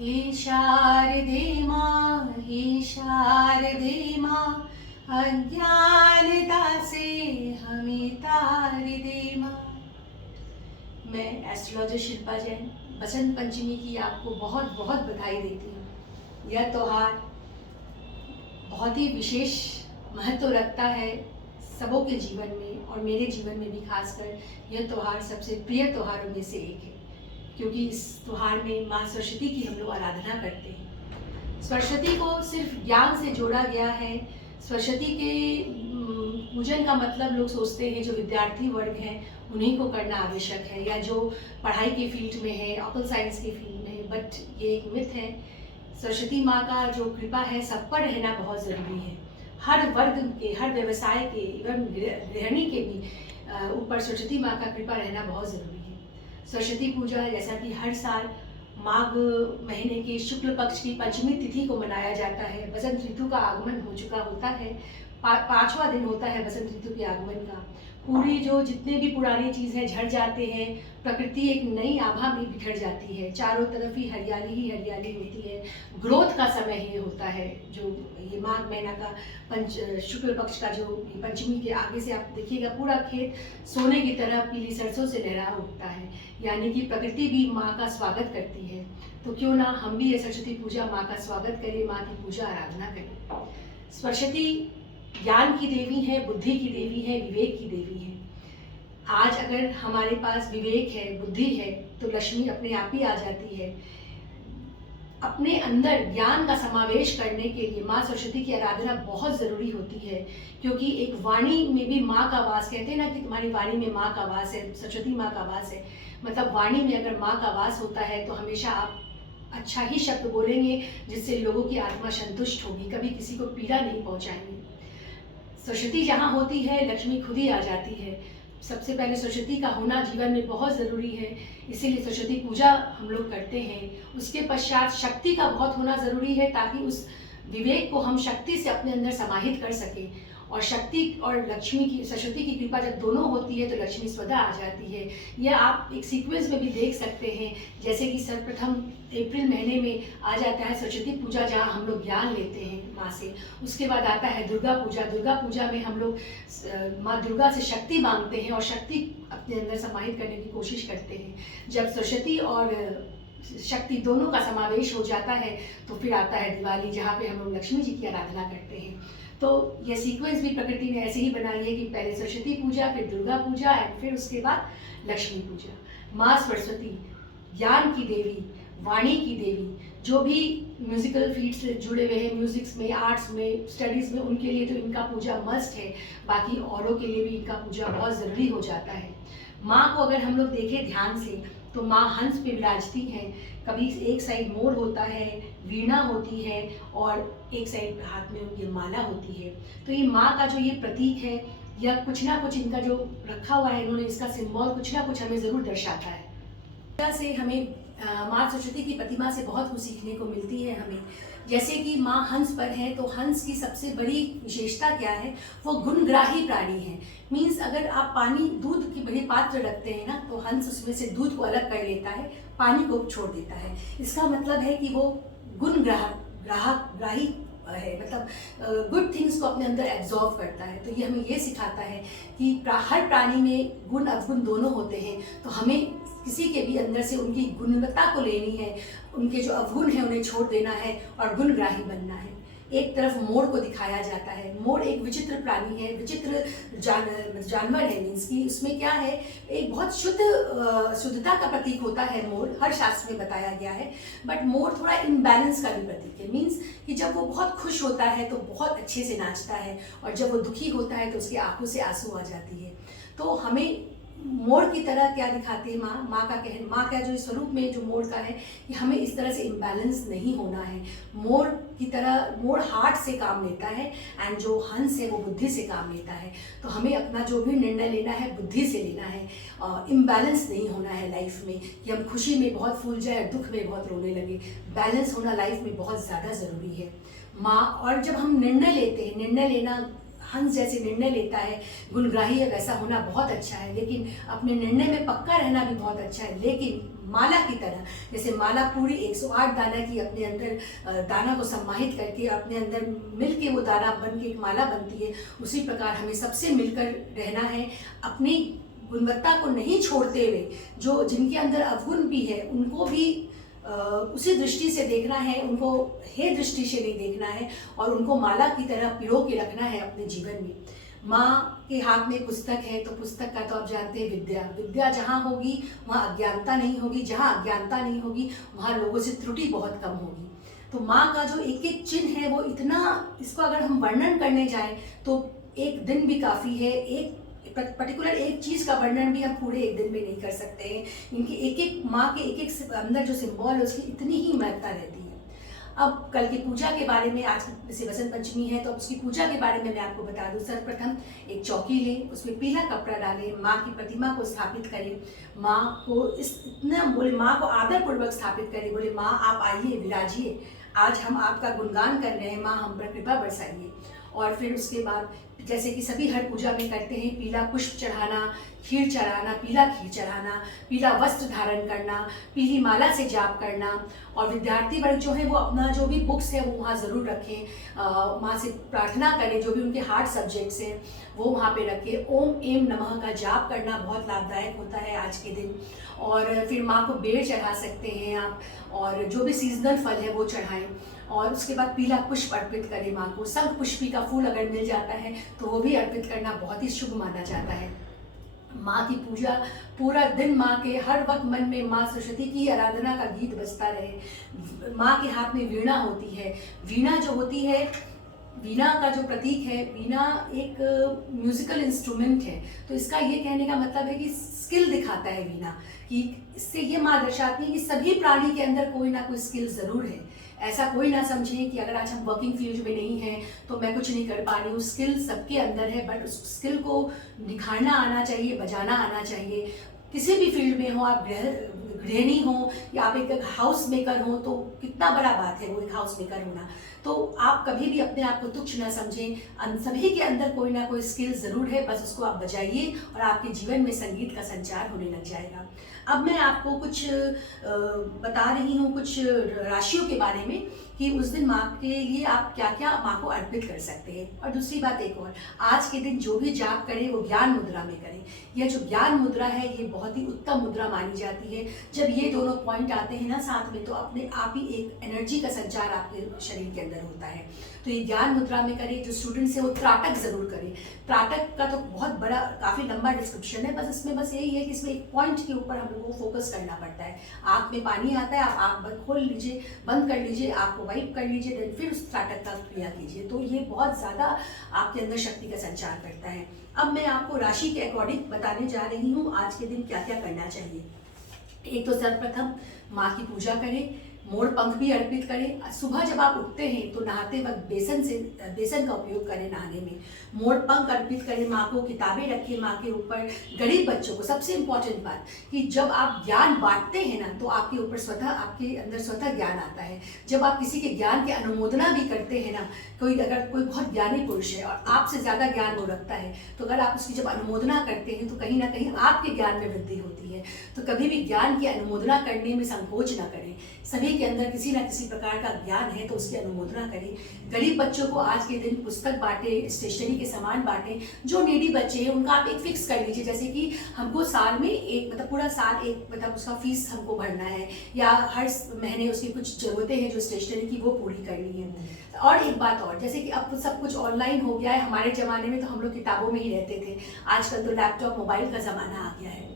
हे शारदे माँ, हे शारदे माँ, अज्ञानता से हमें तार दे माँ। मैं एस्ट्रोलॉजर शिल्पा जैन बसंत पंचमी की आपको बहुत बहुत बधाई देती हूँ। यह त्यौहार बहुत ही विशेष महत्व रखता है सबों के जीवन में और मेरे जीवन में भी खासकर यह त्यौहार सबसे प्रिय त्योहारों में से एक है, क्योंकि इस त्यौहार में माँ सरस्वती की हम लोग आराधना करते हैं। सरस्वती को सिर्फ ज्ञान से जोड़ा गया है। सरस्वती के पूजन का मतलब लोग सोचते हैं जो विद्यार्थी वर्ग हैं उन्हीं को करना आवश्यक है, या जो पढ़ाई के फील्ड में है, ऑकल साइंस के फील्ड में है, बट ये एक मिथ है। सरस्वती माँ का जो कृपा है सब पर रहना बहुत ज़रूरी है। हर वर्ग के, हर व्यवसाय के, एवं गृहिणी के भी ऊपर सरस्वती माँ का कृपा रहना बहुत ज़रूरी है। सरस्वती पूजा जैसा कि हर साल माघ महीने के शुक्ल पक्ष की पंचमी तिथि को मनाया जाता है। बसंत ऋतु का आगमन हो चुका होता है, पांचवा दिन होता है बसंत ऋतु के आगमन का। पूरी जो जितने भी पुरानी चीज़ें झड़ जाते हैं, प्रकृति एक नई आभा में बिखर जाती है, चारों तरफ ही हरियाली होती है। ग्रोथ का समय ये होता है, जो ये माघ महीना का शुक्ल पक्ष का जो पंचमी के आगे से आप देखिएगा पूरा खेत सोने की तरह पीली सरसों से लहरा उठता है, यानी कि प्रकृति भी माँ का स्वागत करती है। तो क्यों ना हम भी ये सरस्वती पूजा माँ का स्वागत करें, माँ की पूजा आराधना करें। सरस्वती ज्ञान की देवी है, बुद्धि की देवी है, विवेक की देवी है। आज अगर हमारे पास विवेक है, बुद्धि है, तो लक्ष्मी अपने आप ही आ जाती है। अपने अंदर ज्ञान का समावेश करने के लिए माँ सरस्वती की आराधना बहुत ज़रूरी होती है, क्योंकि एक वाणी में भी माँ का वास, कहते हैं ना कि तुम्हारी वाणी में माँ का वास है, सरस्वती माँ का वास है। मतलब वाणी में अगर माँ का वास होता है तो हमेशा आप अच्छा ही शब्द बोलेंगे, जिससे लोगों की आत्मा संतुष्ट होगी, कभी किसी को पीड़ा नहीं पहुँचाएंगे। सरस्वती जहाँ होती है लक्ष्मी खुद ही आ जाती है। सबसे पहले सरस्वती का होना जीवन में बहुत ज़रूरी है, इसीलिए सरस्वती पूजा हम लोग करते हैं। उसके पश्चात शक्ति का बहुत होना ज़रूरी है, ताकि उस विवेक को हम शक्ति से अपने अंदर समाहित कर सकें। और शक्ति और लक्ष्मी की, सरस्वती की कृपा जब दोनों होती है तो लक्ष्मी स्वतः आ जाती है। यह आप एक सीक्वेंस में भी देख सकते हैं, जैसे कि सर्वप्रथम अप्रैल महीने में आ जाता है सरस्वती पूजा, जहाँ हम लोग ज्ञान लेते हैं माँ से। उसके बाद आता है दुर्गा पूजा। दुर्गा पूजा में हम लोग माँ दुर्गा से शक्ति मांगते हैं और शक्ति अपने अंदर समाहित करने की कोशिश करते हैं। जब सरस्वती और शक्ति दोनों का समावेश हो जाता है तो फिर आता है दिवाली, जहाँ पे हम लोग लक्ष्मी जी की आराधना करते हैं। तो यह सीक्वेंस भी प्रकृति ने ऐसे ही बनाई है कि पहले सरस्वती पूजा, फिर दुर्गा पूजा एंड फिर उसके बाद लक्ष्मी पूजा। माँ सरस्वती ज्ञान की देवी, वाणी की देवी, जो भी म्यूजिकल फील्ड से जुड़े हुए हैं, म्यूजिक्स में, आर्ट्स में, स्टडीज़ में, उनके लिए तो इनका पूजा मस्ट है। बाकी औरों के लिए भी इनका पूजा बहुत ज़रूरी हो जाता है। माँ को अगर हम लोग देखें ध्यान से तो माँ हंस पे विराजती हैं। कभी एक साइड मोर होता है, वीणा होती है, और एक साइड हाथ में उनकी माला होती है। तो ये माँ का जो ये प्रतीक है, या कुछ ना कुछ इनका जो रखा हुआ है इन्होंने, इसका सिंबल कुछ ना कुछ हमें ज़रूर दर्शाता है। से हमें माँ सरस्वती की प्रतिमा से बहुत कुछ सीखने को मिलती है हमें। जैसे कि माँ हंस पर है, तो हंस की सबसे बड़ी विशेषता क्या है, वो गुणग्राही प्राणी है। मीन्स अगर आप पानी, दूध की बड़ी पात्र रखते हैं ना, तो हंस उसमें से दूध को अलग कर लेता है, पानी को छोड़ देता है। इसका मतलब है कि वो ग्राही है, मतलब गुड थिंग्स को अपने अंदर एब्जॉर्व करता है। तो ये हमें ये सिखाता है कि हर प्राणी में गुण अवगुण दोनों होते हैं। तो हमें किसी के भी अंदर से उनकी गुणवत्ता को लेनी है, उनके जो अवगुण है उन्हें छोड़ देना है और गुणग्राही बनना है। एक तरफ मोर को दिखाया जाता है। मोर एक विचित्र प्राणी है, विचित्र जानवर है। मीन्स कि उसमें क्या है, एक बहुत शुद्धता का प्रतीक होता है मोर, हर शास्त्र में बताया गया है। बट मोर थोड़ा इम्बैलेंस का भी प्रतीक है। मीन्स कि जब वो बहुत खुश होता है तो बहुत अच्छे से नाचता है, और जब वो दुखी होता है तो उसकी आंखों से आंसू आ जाती है। तो हमें मोर की तरह क्या दिखाती है माँ का जो स्वरूप में जो मोर का है, कि हमें इस तरह से इम्बैलेंस नहीं होना है। मोर की तरह, मोर हार्ट से काम लेता है, एंड जो हंस है वो बुद्धि से काम लेता है। तो हमें अपना जो भी निर्णय लेना है बुद्धि से लेना है। इम्बैलेंस नहीं होना है लाइफ में, कि हम खुशी में बहुत फूल जाए और दुख में बहुत रोने लगे। बैलेंस होना लाइफ में बहुत ज़्यादा ज़रूरी है। माँ, और जब हम निर्णय लेते हैं, निर्णय लेना हंस जैसे निर्णय लेता है, गुणग्राही है, वैसा होना बहुत अच्छा है। लेकिन अपने निर्णय में पक्का रहना भी बहुत अच्छा है। लेकिन माला की तरह, जैसे माला पूरी 108 दाना की अपने अंदर दाना को सम्माहित करके अपने अंदर मिल के वो दाना बन के एक माला बनती है, उसी प्रकार हमें सबसे मिलकर रहना है। अपनी गुणवत्ता को नहीं छोड़ते हुए जो जिनके अंदर अवगुण भी है उनको भी उसी दृष्टि से देखना है, उनको हे दृष्टि से नहीं देखना है और उनको माला की तरह पिरो के रखना है अपने जीवन में। माँ के हाथ में पुस्तक है तो पुस्तक का तो आप जानते हैं विद्या, विद्या जहाँ होगी वहाँ अज्ञानता नहीं होगी, जहाँ अज्ञानता नहीं होगी वहाँ लोगों से त्रुटि बहुत कम होगी। तो माँ का जो एक एक चिन्ह है वो इतना, इसको अगर हम वर्णन करने जाएं तो एक दिन भी काफ़ी है। एक पर्टिकुलर एक चीज़ का वर्णन भी हम पूरे एक दिन में नहीं कर सकते हैं। इनकी एक एक माँ के एक एक अंदर जो सिंबल है उसकी इतनी ही महत्ता रहती है। अब कल की पूजा के बारे में, आज जैसे बसंत पंचमी है तो उसकी पूजा के बारे में मैं आपको बता दूं। सर्वप्रथम एक चौकी लें, उसमें पीला कपड़ा डालें, माँ की प्रतिमा को स्थापित करें, माँ को इतना बोले, माँ को आदर पूर्वक स्थापित करें, बोले माँ आप आइए विराजिए, आज हम आपका गुणगान कर रहे हैं, माँ हम पर कृपा बरसाइए। और फिर उसके बाद जैसे कि सभी हर पूजा में करते हैं, पीला पुष्प चढ़ाना, खीर चढ़ाना, पीला खीर चढ़ाना, पीला वस्त्र धारण करना, पीली माला से जाप करना। और विद्यार्थी वर्ग जो है वो अपना जो भी बुक्स है वो वहाँ ज़रूर रखें, माँ से प्रार्थना करें, जो भी उनके हार्ड सब्जेक्ट्स हैं वो वहाँ पे रखें। ओम एम नमः का जाप करना बहुत लाभदायक होता है आज के दिन। और फिर माँ को बेर चढ़ा सकते हैं आप, और जो भी सीजनल फल है वो चढ़ाएं। और उसके बाद पीला पुष्प अर्पित करें माँ को। शंख पुष्पी का फूल अगर मिल जाता है तो वो भी अर्पित करना बहुत ही शुभ माना जाता है। माँ की पूजा पूरा दिन, माँ के हर वक्त मन में माँ सरस्वती की आराधना का गीत बजता रहे। माँ के हाथ में वीणा होती है, वीणा जो होती है, वीणा का जो प्रतीक है, वीणा एक म्यूजिकल इंस्ट्रूमेंट है, तो इसका ये कहने का मतलब है कि स्किल दिखाता है वीणा, कि इससे ये माँ दर्शाती है कि सभी प्राणी के अंदर कोई ना कोई स्किल ज़रूर है। ऐसा कोई ना समझें कि अगर आज हम वर्किंग फील्ड में नहीं हैं तो मैं कुछ नहीं कर पा रही हूँ। स्किल सबके अंदर है, बट उस स्किल को निखारना आना चाहिए, बजाना आना चाहिए। किसी भी फील्ड में हो, आप गृहिणी हो या आप एक हाउस मेकर हो, तो कितना बड़ा बात है वो एक हाउस मेकर होना। तो आप कभी भी अपने आप को तुच्छ ना समझें, सभी के अंदर कोई ना कोई स्किल ज़रूर है, बस उसको आप बजाइए और आपके जीवन में संगीत का संचार होने लग जाएगा। अब मैं आपको कुछ बता रही हूँ, कुछ राशियों के बारे में कि उस दिन माँ के लिए आप क्या क्या माँ को अर्पित कर सकते हैं। और दूसरी बात एक और, आज के दिन जो भी जाप करें वो ज्ञान मुद्रा में करें। यह जो ज्ञान मुद्रा है ये बहुत ही उत्तम मुद्रा मानी जाती है। जब ये दोनों पॉइंट आते हैं ना साथ में, तो अपने आप ही एक एनर्जी का संचार आपके शरीर के अंदर होता है। तो ये ज्ञान मुद्रा में करें। जो स्टूडेंट्स है वो त्राटक ज़रूर करें। त्राटक का तो बहुत बड़ा, काफ़ी लंबा डिस्क्रिप्शन है, बस इसमें बस यही है कि इसमें एक पॉइंट के ऊपर हम लोगों को फोकस करना पड़ता है। आँख में पानी आता है, आप आँख बंद खोल लीजिए, बंद कर लीजिए, आँख को वाइप कर लीजिए, देन फिर उस त्राटक का क्रिया कीजिए। तो ये बहुत ज़्यादा आपके अंदर शक्ति का संचार करता है। अब मैं आपको राशि के अकॉर्डिंग बताने जा रही हूँ आज के दिन क्या क्या करना चाहिए। एक तो सर्वप्रथम माँ की पूजा करें, मोर पंख भी अर्पित करें। सुबह जब आप उठते हैं तो नहाते वक्त बेसन का उपयोग करें नहाने में। मोर पंख अर्पित करें माँ को, किताबें रखें माँ के ऊपर। गरीब बच्चों को, सबसे इम्पॉर्टेंट बात कि जब आप ज्ञान बांटते हैं ना तो आपके ऊपर स्वतः, आपके अंदर स्वतः ज्ञान आता है। जब आप किसी के ज्ञान की अनुमोदना भी करते हैं ना, अगर कोई बहुत ज्ञानी पुरुष है और आपसे ज़्यादा ज्ञान वो रखता है, तो अगर आप उसकी जब अनुमोदना करते हैं तो कहीं ना कहीं आपके ज्ञान में वृद्धि होती है। तो कभी भी ज्ञान की अनुमोदना करने में संकोच ना करें। सभी के अंदर किसी न किसी प्रकार का ज्ञान है तो उसकी अनुमोदना करें। गरीब बच्चों को आज के दिन पुस्तक बांटें, स्टेशनरी के सामान बांटें। जो नीडी बच्चे हैं उनका आप एक फिक्स कर लीजिए, जैसे कि हमको साल में एक, मतलब पूरा साल एक, मतलब उसका फीस हमको भरना है, या हर महीने उसकी कुछ ज़रूरतें हैं जो स्टेशनरी की वो पूरी करनी है। और एक बात और, जैसे कि अब सब कुछ ऑनलाइन हो गया है। हमारे ज़माने में तो हम लोग किताबों में ही रहते थे, आजकल तो लैपटॉप मोबाइल का ज़माना आ गया है।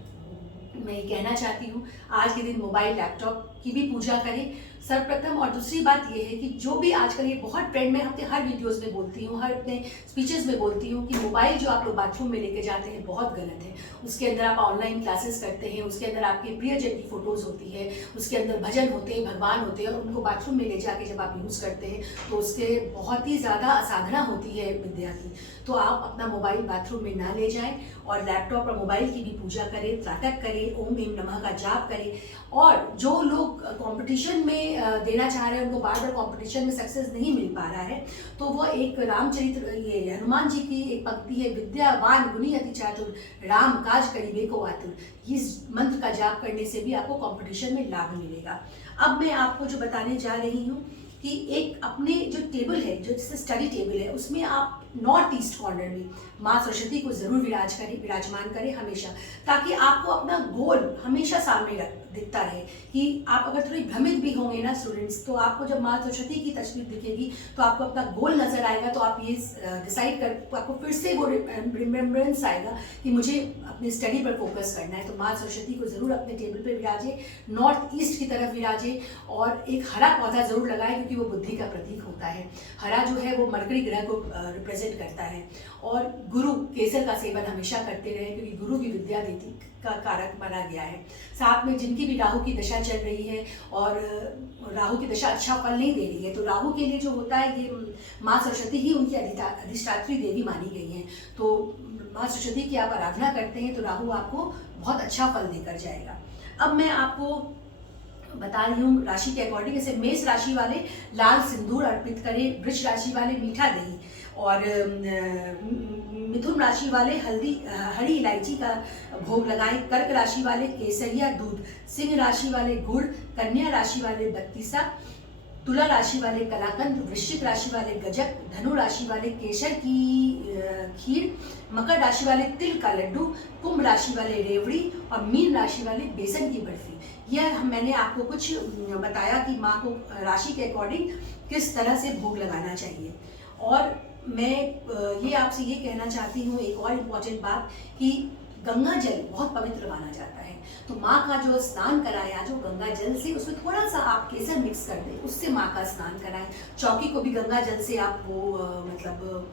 मैं ये कहना चाहती हूँ आज के दिन मोबाइल लैपटॉप की भी पूजा करें सर्वप्रथम। और दूसरी बात ये है कि जो भी आजकल ये बहुत ट्रेंड में, अपने हर वीडियोस में बोलती हूँ, हर अपने स्पीचेस में बोलती हूँ कि मोबाइल जो आप लोग बाथरूम में लेके जाते हैं बहुत गलत है। उसके अंदर आप ऑनलाइन क्लासेस करते हैं, उसके अंदर आपके प्रियजन की फ़ोटोज़ होती है, उसके अंदर भजन होते हैं, भगवान होते हैं, और उनको बाथरूम में ले जाके जब आप यूज़ करते हैं तो उसके बहुत ही ज़्यादा असाधना होती है विद्या की। तो आप अपना मोबाइल बाथरूम में ना ले जाएं और लैपटॉप और मोबाइल की भी पूजा करें, त्राटक करें, ओम एम नमः का जाप करें। और जो लोग कंपटीशन में देना चाह रहे हैं, उनको बार बार कंपटीशन में सक्सेस नहीं मिल पा रहा है, तो वो एक रामचरित्र, ये हनुमान जी की एक पंक्ति है, विद्यावान गुणी अति चातुर राम काज करिबे को आतुर। इस मंत्र का जाप करने से भी आपको कंपटीशन में लाभ मिलेगा। अब मैं आपको जो बताने जा रही हूँ कि एक अपने जो टेबल है, जो जैसे स्टडी टेबल है, उसमें आप नॉर्थ ईस्ट कॉर्नर में माँ सरस्वती को जरूर विराजमान करें हमेशा, ताकि आपको अपना गोल हमेशा सामने दिखता रहे। कि आप अगर थोड़ी भ्रमित भी होंगे ना स्टूडेंट्स, तो आपको जब माँ सरस्वती की तस्वीर दिखेगी तो आपको अपना गोल नजर आएगा, तो आप ये डिसाइड कर, आपको फिर से वो रिमेम्बरेंस आएगा कि मुझे अपनी स्टडी पर फोकस करना है। तो माँ सरस्वती को जरूर अपने टेबल पर विराजे, नॉर्थ ईस्ट की तरफ विराजे, और एक हरा पौधा जरूर लगाए, क्योंकि वो बुद्धि का प्रतीक होता है। हरा जो है वो मरकरी ग्रह को रिप्रेजेंट करता है। और गुरु केसर का सेवन हमेशा करते रहे, क्योंकि गुरु भी विद्या देती का कारक माना गया है। साथ में जिनकी भी राहु की दशा चल रही है और राहु की दशा अच्छा फल नहीं दे रही है, तो राहु के लिए जो होता है, ये माँ सरस्वती ही उनकी अधिष्ठात्री देवी मानी गई हैं। तो माँ सरस्वती की आप आराधना करते हैं तो राहु आपको बहुत अच्छा फल देकर जाएगा। अब मैं आपको बता रही हूँ राशि के अकॉर्डिंग। जैसे मेष राशि वाले लाल सिंदूर अर्पित करें, वृष राशि वाले मीठा दही, और मिथुन राशि वाले हरी इलायची का भोग लगाएं, कर्क राशि वाले केसरिया दूध, सिंह राशि वाले गुड़, कन्या राशि वाले बत्तीसा, तुला राशि वाले कलाकंद, वृश्चिक राशि वाले गजक, धनु राशि वाले केसर की खीर, मकर राशि वाले तिल का लड्डू, कुंभ राशि वाले रेवड़ी, और मीन राशि वाले बेसन की बर्फी। यह मैंने आपको कुछ बताया कि माँ को राशि के अकॉर्डिंग किस तरह से भोग लगाना चाहिए। और मैं ये आपसे ये कहना चाहती हूँ एक और इम्पॉर्टेंट बात, कि गंगा जल बहुत पवित्र माना जाता है, तो माँ का जो स्नान कराया जो गंगा जल से, उसमें थोड़ा सा आप केसर मिक्स कर दें, उससे माँ का स्नान कराएं। चौकी को भी गंगा जल से आप वो मतलब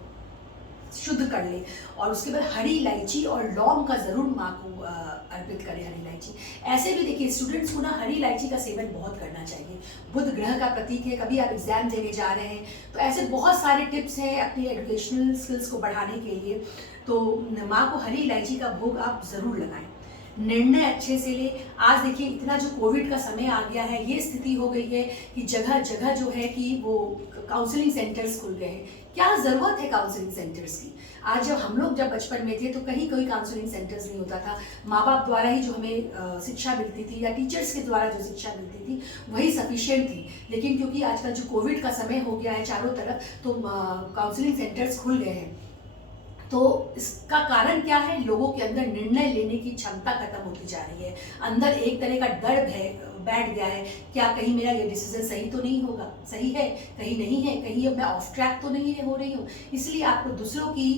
शुद्ध कर ले, और उसके बाद हरी इलायची और लौंग का जरूर माँ को अर्पित करें। हरी इलायची ऐसे भी देखिए स्टूडेंट्स को ना हरी इलायची का सेवन बहुत करना चाहिए। बुध ग्रह का प्रतीक है, कभी आप एग्जाम देने जा रहे हैं तो ऐसे बहुत सारे टिप्स हैं अपनी एजुकेशनल स्किल्स को बढ़ाने के लिए। तो माँ को हरी इलायची का भोग आप जरूर लगाएं। निर्णय अच्छे से ले। आज देखिए इतना जो कोविड का समय आ गया है, ये स्थिति हो गई है कि जगह जगह जो है कि वो काउंसलिंग सेंटर्स खुल गए हैं। क्या ज़रूरत है काउंसलिंग सेंटर्स की? आज जब बचपन में थे तो कहीं कोई काउंसलिंग सेंटर्स नहीं होता था। माँ बाप द्वारा ही जो हमें शिक्षा मिलती थी या टीचर्स के द्वारा जो शिक्षा मिलती थी वही सफिशिएंट थी। लेकिन क्योंकि आजकल जो कोविड का समय हो गया है चारों तरफ, तो काउंसलिंग सेंटर्स खुल गए हैं। तो इसका कारण क्या है? लोगों के अंदर निर्णय लेने की क्षमता खत्म होती जा रही है। अंदर एक तरह का डर बैठ गया है, क्या कहीं मेरा ये डिसीजन सही तो नहीं होगा, सही है कहीं नहीं है, कहीं मैं ऑफ ट्रैक तो नहीं हो रही हूँ। इसलिए आपको दूसरों की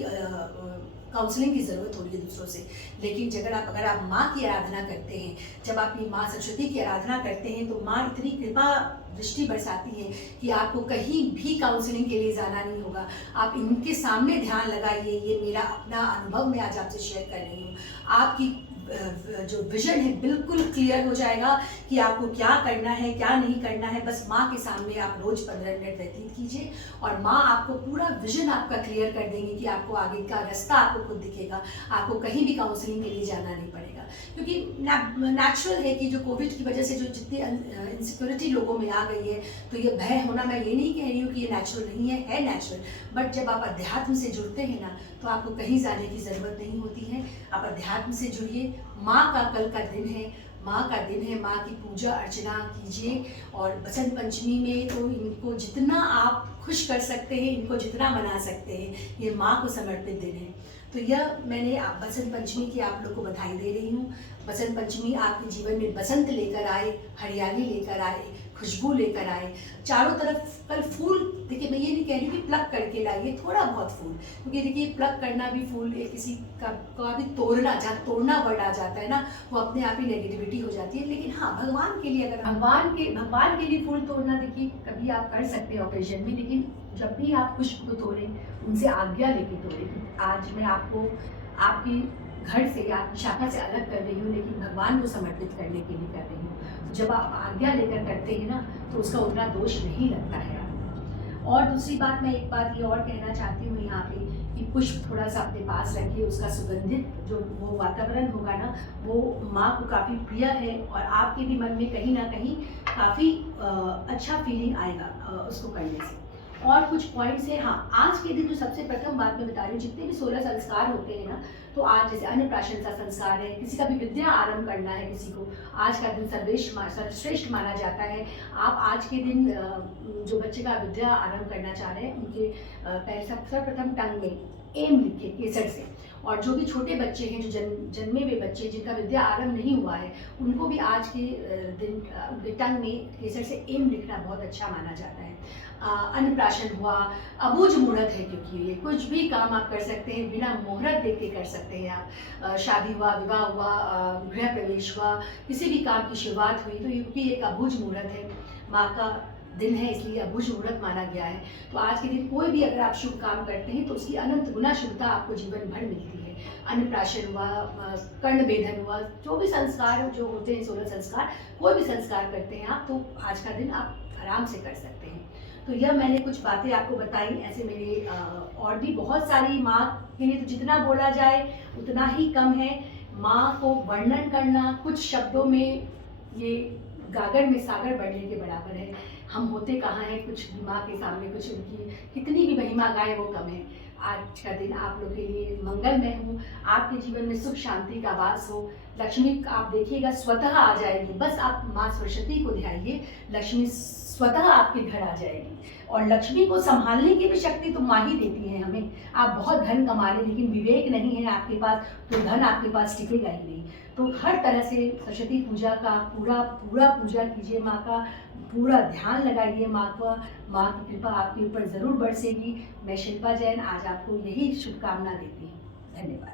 काउंसलिंग की ज़रूरत हो रही है दूसरों से। लेकिन अगर आप माँ की आराधना करते हैं, जब आप ये माँ सरस्वती की आराधना करते हैं तो माँ इतनी कृपा दृष्टि बरसाती है कि आपको कहीं भी काउंसलिंग के लिए जाना नहीं होगा। आप इनके सामने ध्यान लगाइए। ये मेरा अपना अनुभव मैं आज आपसे शेयर कर रही हूँ। आपकी जो विजन है बिल्कुल क्लियर हो जाएगा कि आपको क्या करना है क्या नहीं करना है। बस माँ के सामने आप रोज 15 मिनट व्यतीत कीजिए और माँ आपको पूरा विजन आपका क्लियर कर देंगे कि आपको आगे का रास्ता आपको खुद दिखेगा। आपको कहीं भी काउंसलिंग के लिए जाना नहीं पड़ेगा, क्योंकि नेचुरल है कि जो कोविड की वजह से जो जितनी इनसिक्योरिटी लोगों में आ गई है, तो ये भय होना, मैं ये नहीं कह रही हूँ कि ये नेचुरल नहीं है नेचुरल। बट जब आप अध्यात्म से जुड़ते हैं ना, तो आपको कहीं जाने की ज़रूरत नहीं होती है। आप अध्यात्म से जुड़िए। माँ का कल का दिन है, माँ का दिन है, माँ की पूजा अर्चना कीजिए। और बसंत पंचमी में तो इनको जितना आप खुश कर सकते हैं, इनको जितना मना सकते हैं, ये माँ को समर्पित दिन है। तो यह मैंने बसंत पंचमी की आप लोग को बधाई दे रही हूँ। बसंत पंचमी आपके जीवन में बसंत लेकर आए, हरियाली लेकर आए, खुशबू लेकर आए। चारों तरफ कल फूल, देखिए मैं ये नहीं कह रही कि प्लग करके लाइए, थोड़ा बहुत फूल, क्योंकि देखिए प्लग करना भी फूल किसी का भी तोड़ना, जहाँ तोड़ना वर्ड आ जाता है ना, वो अपने आप ही नेगेटिविटी हो जाती है। लेकिन हाँ, भगवान के लिए, अगर भगवान के लिए फूल तोड़ना, देखिए कभी आप कर सकते हैं ओकेजन में, लेकिन जब भी आप पुष्प को तोड़ें उनसे आज्ञा लेके तोड़ें। आज मैं आपको आपकी घर से या आपकी शाखा से अलग कर रही हूँ, लेकिन भगवान को समर्पित करने के लिए कर रही हूँ। जब आप आज्ञा लेकर करते हैं ना, तो उसका उतना दोष नहीं लगता है। और दूसरी बात, मैं एक बात ये और कहना चाहती हूँ यहाँ पे कि पुष्प थोड़ा सा अपने पास रखिए, उसका सुगंधित जो वो वातावरण होगा ना, वो माँ को काफ़ी प्रिय है और आपके भी मन में कहीं ना कहीं काफ़ी अच्छा फीलिंग आएगा उसको करने से। और कुछ पॉइंट्स हैं। हाँ, आज के दिन जो सबसे प्रथम बात मैं बता रही हूँ, जितने भी 16 संस्कार होते हैं ना, तो आज जैसे अन्नप्राशन का संस्कार है, किसी का भी विद्या आरंभ करना है किसी को, आज का दिन सर्वश्रेष्ठ माना जाता है। आप आज के दिन जो बच्चे का विद्या आरंभ करना चाह रहे हैं, उनके सर्वप्रथम टंग में एम लिखे केसर से। और जो भी छोटे बच्चे हैं, जो जन्मे हुए बच्चे जिनका विद्या आरंभ नहीं हुआ है, उनको भी आज के दिन उनके टंग में केसर से एम लिखना बहुत अच्छा माना जाता है। अन्नप्राशन हुआ, अबूझ मुहूर्त है, क्योंकि ये कुछ भी काम आप कर सकते हैं, बिना मुहूर्त देख के कर सकते हैं आप। शादी हुआ, विवाह हुआ, गृह प्रवेश हुआ, किसी भी काम की शुरुआत हुई, तो क्योंकि एक अबूझ मुहूर्त है, माँ का दिन है, इसलिए अबूझ मुहूर्त माना गया है। तो आज के दिन कोई भी अगर आप शुभ काम करते हैं तो उसकी अनंत गुना शुभता आपको जीवन भर मिलती है। अन्नप्राशन हुआ, कर्ण भेदन हुआ, जो भी संस्कार जो होते हैं 16 संस्कार, कोई भी संस्कार करते हैं आप, तो आज का दिन आप आराम से कर सकते हैं। तो यह मैंने कुछ बातें आपको बताई। ऐसे मेरे और भी बहुत सारी माँ के लिए तो जितना बोला जाए उतना ही कम है। माँ को वर्णन करना कुछ शब्दों में, ये गागर में सागर बढ़ने के बराबर है। हम होते कहाँ हैं, कुछ माँ के सामने, कुछ उनकी कितनी भी महिमा गाए वो कम है। आज का दिन आप लोग के लिए मंगलमय हो, आपके जीवन में सुख शांति का वास हो। लक्ष्मी आप देखिएगा स्वतः आ जाएगी, बस आप माँ सरस्वती को ध्याइए, लक्ष्मी स्वतः आपके घर आ जाएगी। और लक्ष्मी को संभालने की भी शक्ति तो माँ ही देती है हमें। आप बहुत धन कमा लें, लेकिन विवेक नहीं है आपके पास, तो धन आपके पास टिकेगा ही नहीं। तो हर तरह से सरस्वती पूजा का पूरा पूजा कीजिए, माँ का पूरा ध्यान लगाइए, माँ की कृपा आपके ऊपर ज़रूर बरसेगी। मैं शिल्पा जैन आज आपको यही शुभकामना देती हूँ। धन्यवाद।